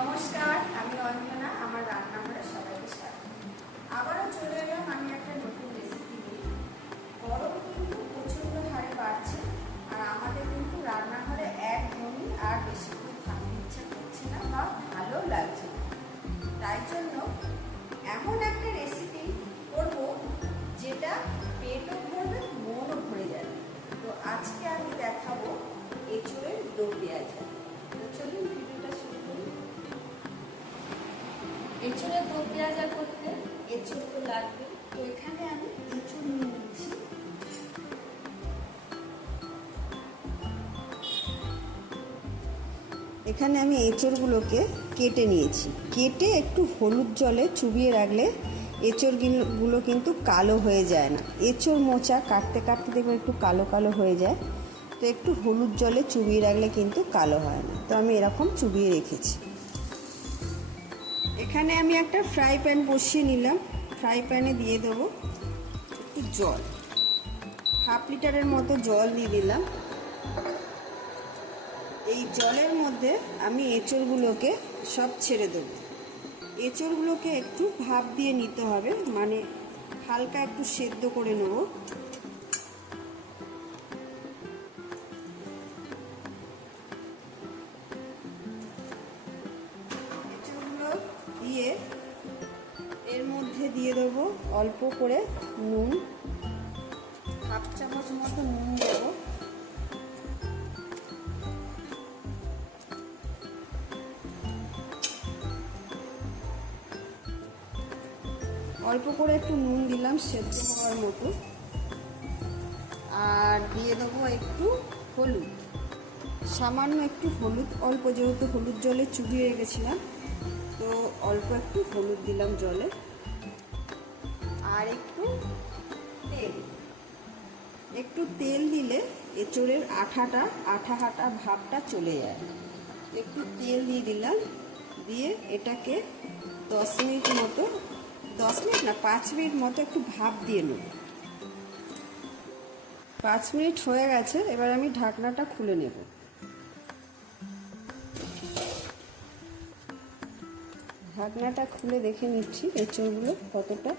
নমস্কার, আমি অঞ্জনা। আমার রান্নাঘরে সবাইকে স্বাগত। আবারও চলে এলাম আমি একটা নতুন রেসিপি নিয়ে। গরম কিন্তু প্রচণ্ড হারে বাড়ছে, আর আমাদের কিন্তু রান্নাঘরে একদমই আর বেশি করে থাকতে ইচ্ছা করছে না বা ভালো লাগছে না। তাই জন্য এমন একটা রেসিপি করব যেটা পেটও ভরবে, মনও ভরে যাবে। তো আজকে আমি দেখাবো এঁচোড়ের দো পেঁয়াজা। তো চলুন ভিডিওটা শুরু করি। এঁচোড়ের দো পেঁয়াজা করতে এঁচোড় তো লাগবে। তো এখানে আমি এঁচোড় নিয়ে নিচ্ছি। এখানে আমি এঁচোড়গুলোকে কেটে নিয়েছি। কেটে একটু হলুদ জলে চুবিয়ে রাখলে এঁচোড়গুলো কিন্তু কালো হয়ে যায় না। এঁচোড় মোচা কাটতে কাটতে দেখবেন একটু কালো কালো হয়ে যায়। তো একটু হলুদ জলে চুবিয়ে রাখলে কিন্তু কালো হয় না। তো আমি এরকম চুবিয়ে রেখেছি। এখানে আমি একটা ফ্রাই প্যান বসিয়ে নিলাম। ফ্রাই প্যানে দিয়ে দেবো একটু জল, 1/2 লিটারের মতো জল দিয়ে দিলাম। এই জলের মধ্যে আমি এঁচোড়গুলোকে সব ছেড়ে দেবো। এঁচোড়গুলোকে একটু ভাপ দিয়ে নিতে হবে, মানে হালকা একটু সেদ্ধ করে নেব। এঁচোড়গুলো দিয়ে এর মধ্যে দিয়ে দেবো অল্প করে নুন, 1/2 চামচ মতো নুন দেবো। অল্প করে একটু নুন দিলাম সেদ্ধ হওয়ার মতো। আর দিয়ে দেবো একটু হলুদ, সামান্য একটু হলুদ, অল্প, যেহেতু হলুদ জলে চুবিয়ে রেখেছিলাম তো অল্প একটু হলুদ দিলাম জলে। আর একটু তেল দিলে এঁচোড়ের আঠা ভাবটা চলে যায়। একটু তেল দিয়ে দিলাম, দিয়ে এটাকে 10 মিনিট মতো, 10 মিনিট না 5 মিনিট মতো একটু ভাপ দিয়ে নেব। 5 মিনিট হয়ে গেছে, এবার আমি ঢাকনাটা খুলে নেব। ঢাকনাটা খুলে দেখে নিচ্ছি এঁচোড়গুলো কতটা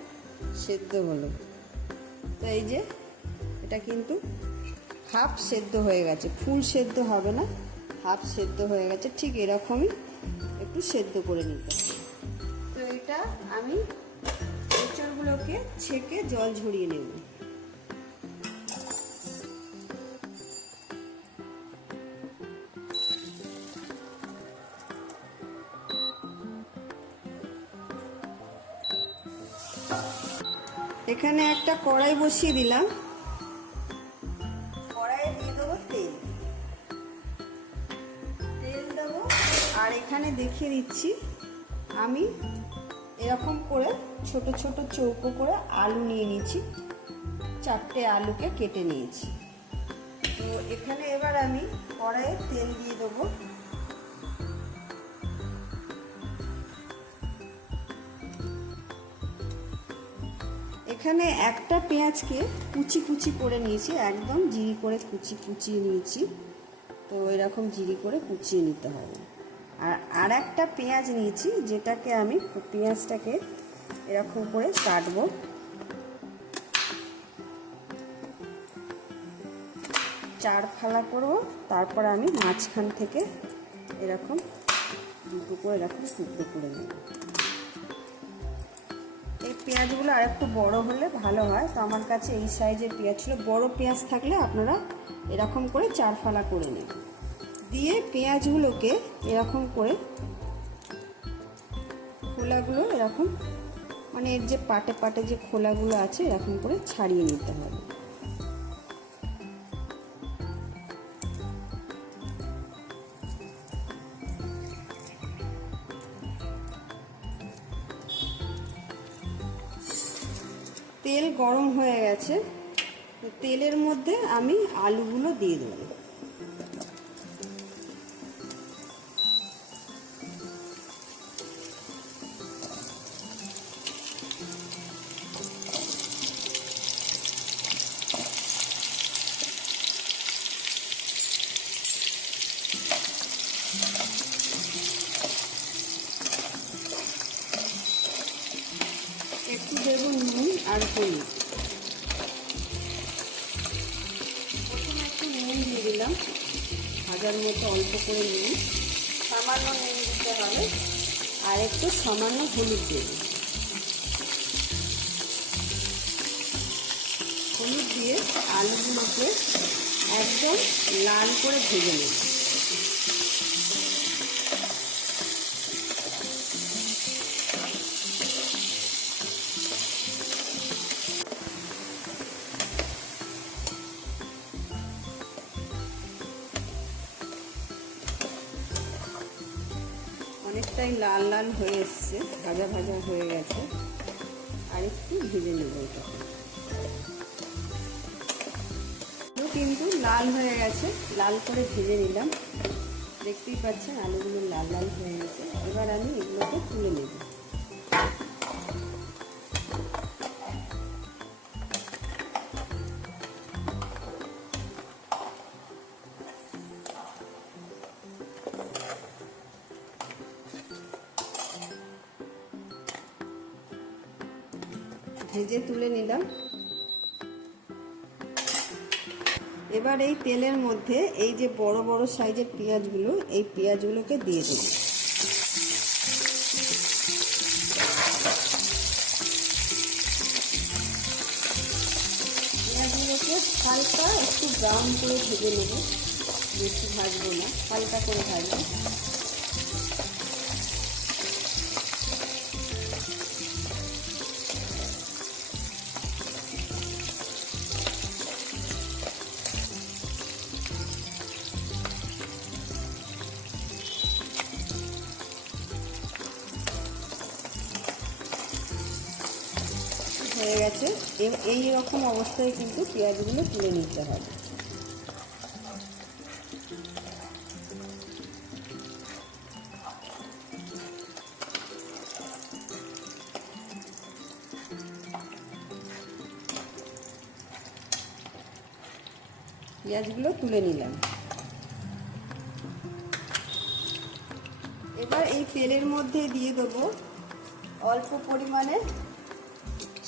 সেদ্ধ হলো। তো এই যে এটা কিন্তু হাফ সেদ্ধ হয়ে গেছে, ফুল সেদ্ধ হবে না, হাফ সেদ্ধ হয়ে গেছে। ঠিক এরকমই একটু সেদ্ধ করে নিতে হবে। তো এটা আমি এঁচোড়গুলোকে ছেঁকে জল ঝরিয়ে নেব। এখানে একটা কড়াই বসিয়ে দিলাম। কড়াইয়ে দিয়ে দেবো তেল দেবো। আর এখানে দেখিয়ে দিচ্ছি, আমি এরকম করে ছোট ছোট চৌকো করে আলু নিয়ে নিয়েছি। 4টে আলুকে কেটে নিয়েছি। তো এখানে এবার আমি কড়াইয়ে তেল দিয়ে দেবো। এখানে একটা পেঁয়াজকে কুচি কুচি করে নিয়েছি, একদম জিরি করে কুচিয়ে নিয়েছি। তো এরকম জিরি করে কুচিয়ে নিতে হবে। আর একটা পেঁয়াজ নিয়েছি, যেটাকে আমি পেঁয়াজটাকে এরকম করে কাটবো। চার ফালা করবো, তারপর আমি মাঝখান থেকে এরকম দুটো করে এরকম টুকরো করে নেব। এই পেঁয়াজগুলো আর একটু বড় হলে ভালো হয়। তো আমার কাছে এই সাইজের পেঁয়াজ ছিল। বড় পেঁয়াজ থাকলে আপনারা এরকম করে 4 ফালা করে নেবেন। দিয়ে পেঁয়াজগুলোকে এরকম করে খোলাগুলো এরকম, মানে এর যে পাটে পাটে যে খোলাগুলো আছে এরকম করে ছাড়িয়ে নিতে হবে। তেল গরম হয়ে গেছে, তো তেলের মধ্যে আমি আলুগুলো দিয়ে দেবো। আর হলুদ। প্রথমে একটু নুন দিয়ে দিলাম, ভাজার মতো অল্প করে নুন, সামান্য নুন দিতে হবে। আর একটু সামান্য হলুদ দেব। হলুদ দিয়ে আলুগুলোকে একদম লাল করে ভেজে নেব। অনেকটাই লাল লাল হয়ে এসছে, ভাজা ভাজা হয়ে গেছে। আর একটু ভেজে নেব এটা। কিন্তু লাল হয়ে গেছে, লাল করে ভেজে নিলাম। দেখতেই পাচ্ছেন আলুগুলো লাল লাল হয়ে গেছে। এবার আমি এগুলোকে তুলে নেব। ভেজে তুলে নিলাম। এবার এই তেলের মধ্যে এই যে বড় বড় সাইজের পেঁয়াজগুলো, এই পেঁয়াজগুলোকে দিয়ে দেব। পেঁয়াজগুলোকে হালকা একটু ব্রাউন করে ভেজে নেব, বেশি ভাজবো না, হালকা করে ভাজবো। হয়ে গেছে। এই রকম অবস্থায় কিন্তু পেঁয়াজগুলো তুলে নিতে হবে। পেঁয়াজগুলো তুলে নিলাম। এবার এই তেলের মধ্যে দিয়ে দেবো অল্প পরিমাণে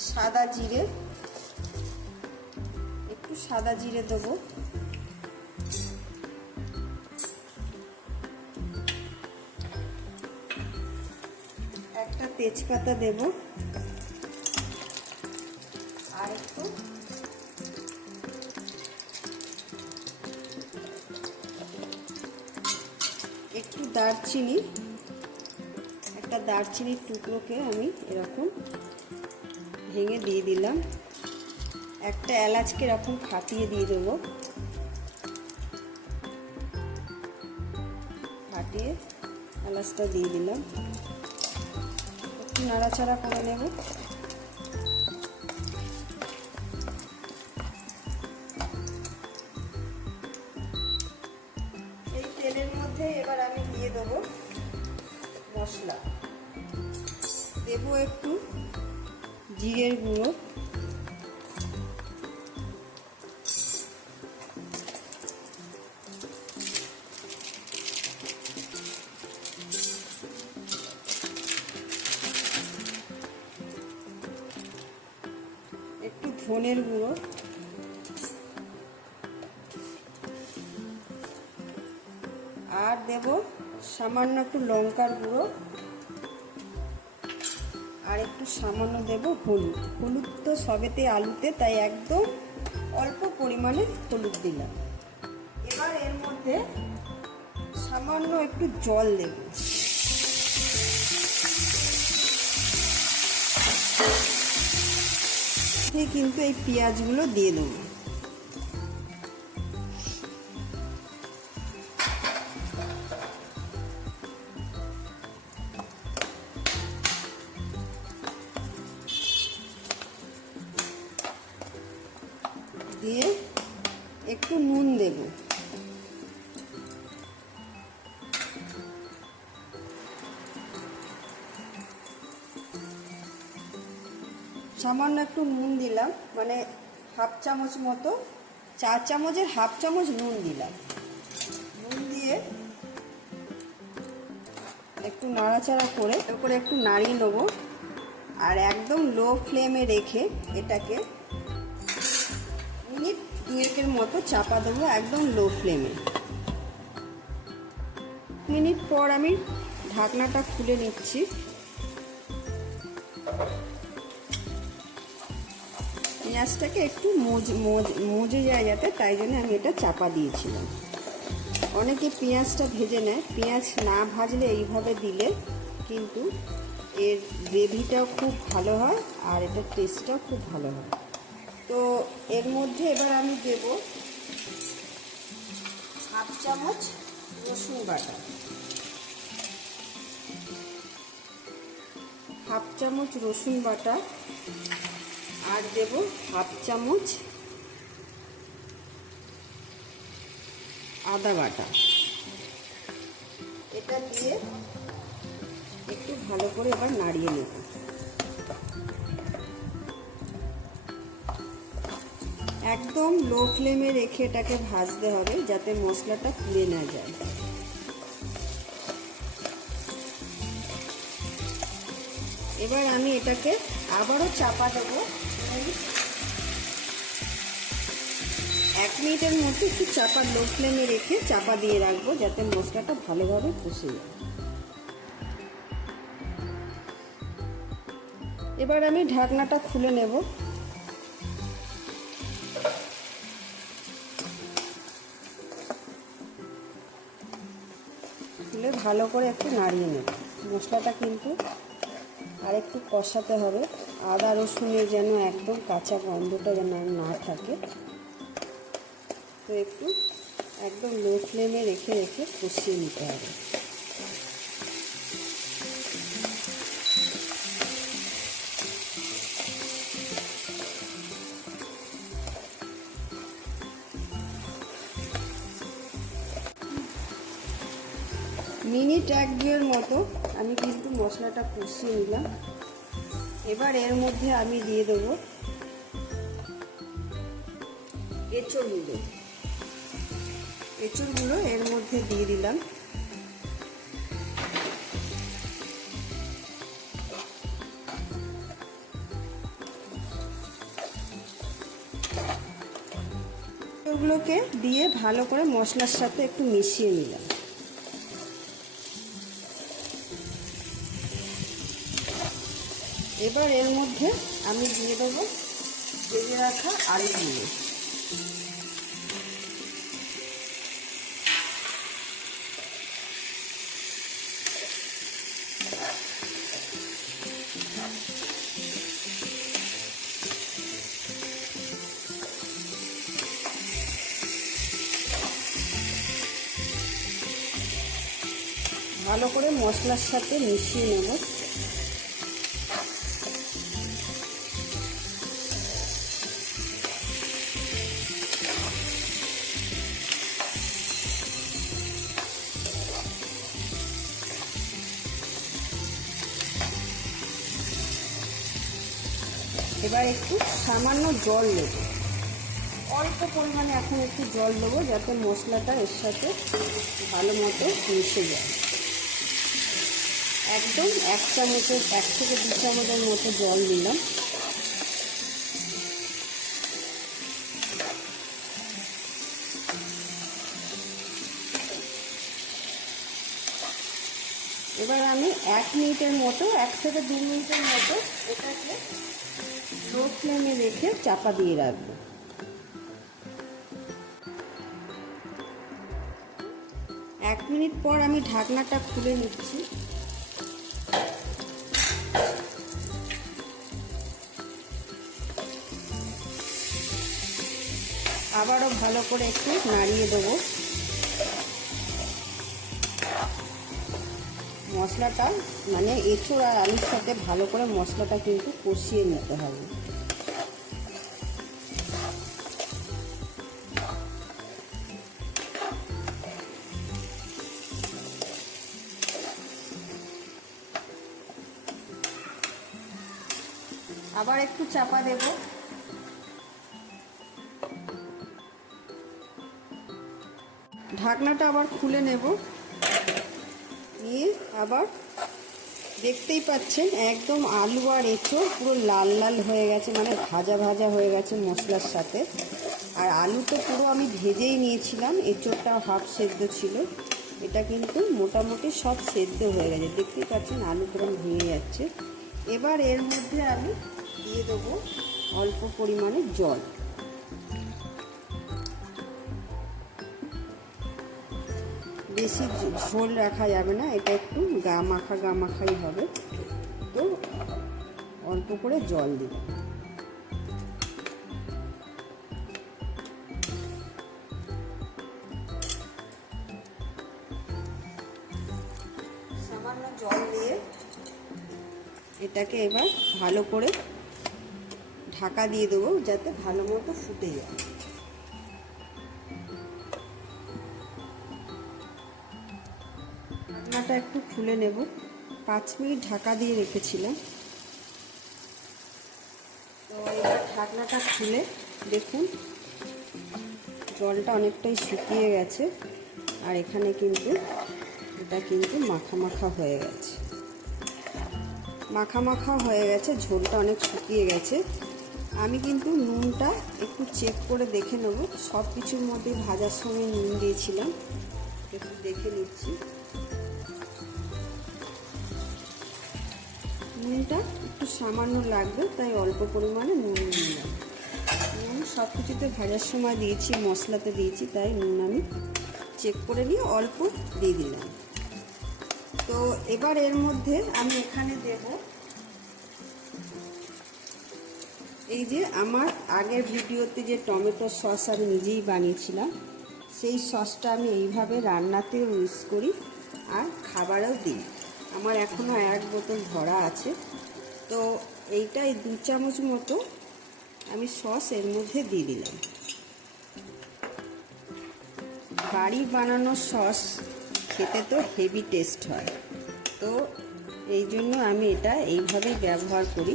সাদা জিরে, একটু সাদা জিরে দেবো, একটা তেজপাতা দেব, আর একটু দারচিনি, একটা দারচিনির টুকরোকে আমি এরকম ভেঙে দিয়ে দিলাম। একটা এলাচকে এরকম ফাটিয়ে দিয়ে দেবো, ফাটিয়ে এলাচটা দিয়ে দিলাম। একটু নাড়াচাড়া করে নেব। এই তেলের মধ্যে এবার আমি দিয়ে দেবো মশলা। দেবো একটু জিরের গুঁড়ো, একটু ধনের গুঁড়ো, আর দেব সামান্য একটু লঙ্কার গুঁড়ো, আর একটু সামান্য দেব হলুদ। হলুদ তো সবেতে আলুতে, তাই একদম অল্প পরিমাণে হলুদ দিলাম। এবার এর মধ্যে সামান্য একটু জল দেব। কিন্তু এই পেঁয়াজগুলো দিয়ে দেবো। দিয়ে একটু নুন দেব। সামান্য একটু নুন দিলাম, মানে হাফ চামচ মতো, 4 চামচের হাফ চামচ নুন দিলাম। নুন দিয়ে একটু নাড়াচাড়া করে একটু নাড়িয়ে নেবো। আর একদম লো ফ্লেমে রেখে এটাকে মিনিট 2-এর মতো চাপা দেবো একদম লো ফ্লেমে। মিনিট পর আমি ঢাকনাটা খুলে নিচ্ছি। পেঁয়াজটাকে একটু মজে যায় যাতে, তাই জন্য আমি এটা চাপা দিয়েছিলাম। অনেকে পেঁয়াজটা ভেজে নেয়, পেঁয়াজ না ভাজলে এইভাবে দিলে কিন্তু এর গ্রেভিটাও খুব ভালো হয় আর এটার টেস্টটাও খুব ভালো হয়। তো এর মধ্যে এবার আমি দেব 1/2 চামচ রসুন বাটা, 1/2 চামচ রসুন বাটা, আর দেব 1/2 চামচ আদা বাটা। এটা দিয়ে একটু ভালো করে এবার নাড়িয়ে নেব। একদম লো ফ্লেমে রেখে এটাকে ভাজতে হবে যাতে মশলাটা পুড়ে না যায়। এবার আমি এটাকে আবারও চাপা দেবো 1 মিনিটের মধ্যে। একটু চাপা লো ফ্লেমে রেখে চাপা দিয়ে রাখবো যাতে মশলাটা ভালোভাবে কষে যায়। এবার আমি ঢাকনাটা খুলে নেব। খুলে ভালো করে একটু নাড়িয়ে নেব। মশলাটা কিন্তু আর একটু কষাতে হবে, আদা রসুনের যেন একদম কাঁচা গন্ধটা যেন না থাকে। তো একটু একদম লো ফ্লেমে রেখে রেখে কষিয়ে নিতে হবে। মিনিট 1-2-এর মতো আমি কিন্তু মশলাটা কষিয়ে নিলাম। এবার এর মধ্যে আমি দিয়ে দেবো এঁচড়গুলো। এঁচড়গুলো এর মধ্যে দিয়ে দিলাম। এঁচড়গুলোকে দিয়ে ভালো করে মশলার সাথে একটু মিশিয়ে নিলাম। এবার এর মধ্যে আমি দিয়ে দেবো ভেজে রাখা আলুগুলো। ভালো করে মশলার সাথে মিশিয়ে নেব। এবার একটু সামান্য জল দেব, অল্প পরিমাণে এখন একটু জল দেবো যাতে মশলাটা এর সাথে ভালো মতো মিশে যায়। একদম 1 থেকে 2 চামচের মতো জল দিলাম। এবার আমি 1 মিনিটের মতো 1 থেকে 2 মিনিটের মতো এটাকে লো ফ্লেমে রেখে চাপা দিয়ে রাখবো। 1 মিনিট পর আমি ঢাকনাটা খুলে নিচ্ছি। আবারও ভালো করে একটু নাড়িয়ে দেবো। মশলাটা মানে এঁচড় আর আলুর সাথে ভালো করে মশলাটা কিন্তু কষিয়ে নিতে হবে। আবার একটু চাপা দেব। ঢাকনাটা আবার খুলে নেব, নিয়ে আবার দেখতেই পাচ্ছেন একদম আলু আর এঁচোড় পুরো লাল লাল হয়ে গেছে, মানে ভাজা ভাজা হয়ে গেছে মশলার সাথে। আর আলু তো পুরো আমি ভেজেই নিয়েছিলাম, এঁচোড়টা হাফ সেদ্ধ ছিল। এটা কিন্তু মোটামুটি সব সেদ্ধ হয়ে গেছে, দেখতেই পাচ্ছেন আলু পুরো ভেঙে যাচ্ছে। এবার এর মধ্যে আমি দিয়ে দেবো অল্প পরিমাণে জল। বেশি ঝোল রাখা যাবে না, এটা একটু গা মাখাই হবে, তো অল্প করে জল দিই। সামান্য জল দিয়ে এটাকে এবার ভালো করে ঢাকা দিয়ে দেবো, যাতে ভালো মতো ফুটে যায়। ঢাকনাটা একটু খুলে নেব, 5 মিনিট ঢাকা দিয়ে রেখেছিলাম। তো এবার ঢাকনাটা খুলে দেখুন জলটা অনেকটাই শুকিয়ে গেছে, আর এখানে কিন্তু এটা কিন্তু মাখা মাখা হয়ে গেছে, ঝোলটা অনেক শুকিয়ে গেছে। আমি কিন্তু নুনটা একটু চেক করে দেখে নেব, সব কিছুর মধ্যে ভাজার সময় নুন দিয়েছিলাম, একটু দেখে নিচ্ছি। নুনটা একটু সামান্য লাগবে, তাই অল্প পরিমাণে নুন দিলাম। নুন সব কিছুতে ভাজার সময় দিয়েছি, মশলাতে দিয়েছি, তাই নুন আমি চেক করে নিয়ে অল্প দিয়ে দিলাম। তো এবার এর মধ্যে আমি এখানে দেব এই যে আমার আগের ভিডিওতে যে টমেটো সস আমি নিজেই বানিয়েছিলাম, সেই সসটা আমি এইভাবে রান্নাতেও ইউজ করি আর খাবারেও দিই। আমার এখনও 1 বোতল ভরা আছে। তো এইটাই 2 চামচ মতো আমি সস এর মধ্যে দিয়ে দিলাম। বাড়ি বানানো সস খেতে তো হেভি টেস্ট হয়, তো এই জন্য আমি এটা এইভাবেই ব্যবহার করি।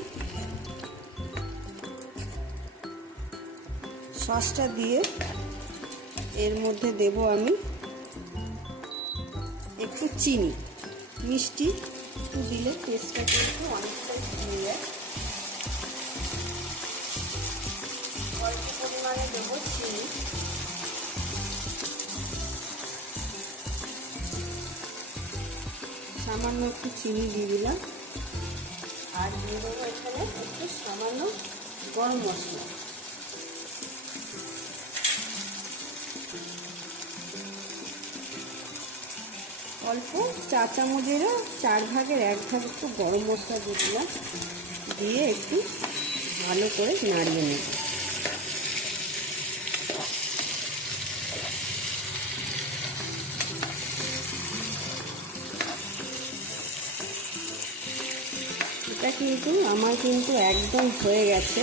সসটা দিয়ে এর মধ্যে দেব আমি একটু চিনি, মিষ্টি একটু দিলে টেস্টটা কিন্তু অনেকটাই কমে যায়। অল্প পরিমাণে দেবো চিনি। সামান্য একটু চিনি দিয়ে দিলাম, আর দিয়ে দেবো এখানে একটু সামান্য গরম মশলা। অল্প 4 চামচেরও 4 ভাগের 1 ভাগ একটু গরম মশলা দিয়ে দিলাম, দিয়ে একটু ভালো করে নাড়িয়ে নেব। এটা কিন্তু আমার একদম হয়ে গেছে,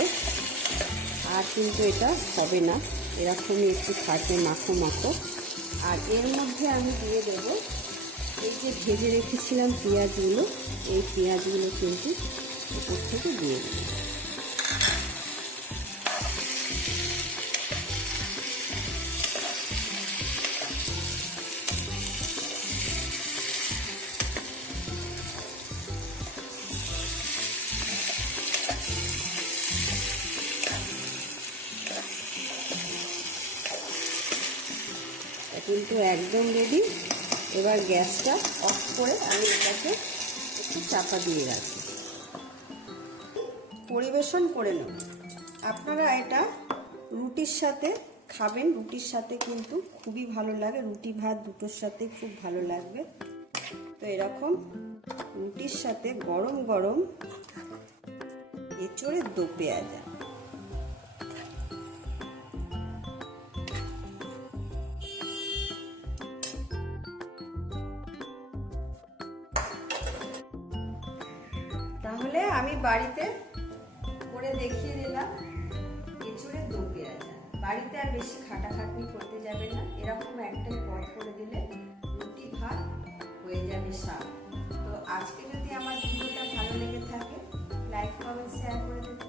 আর কিন্তু এটা হবে না, এরকমই একটু থাকবে মাখো মাখো। আর এর মধ্যে আমি দিয়ে দেবো এই যে ভেজে রেখেছিলাম পেঁয়াজগুলো, এই পেঁয়াজগুলো কিন্তু উপর থেকে দিয়ে দেবো। কিন্তু একদম রেডি। এবার গ্যাসটা অফ করে আমি এটাকে একটু চাপা দিয়ে রাখি, পরিবেশন করে নেব। আপনারা এটা রুটির সাথে খাবেন, রুটির সাথে কিন্তু খুবই ভালো লাগে, রুটি ভাত দুটোর সাথে খুব ভালো লাগবে। তো এরকম রুটির সাথে গরম গরম এঁচোড়ের দো পেঁয়াজা। তাহলে আমি বাড়িতে করে দেখিয়ে দিলাম এঁচোড়ের দো পেঁয়াজা। বাড়িতে আর বেশি খাটাখাটনি করতে যাবে না, এরকম একটাই পদ করে দিলে রুটি ভাত হয়ে যাবে সাথ। তো আজকে যদি আমার ভিডিওটা ভালো লেগে থাকে, লাইক কমেন্ট শেয়ার করে দেবেন।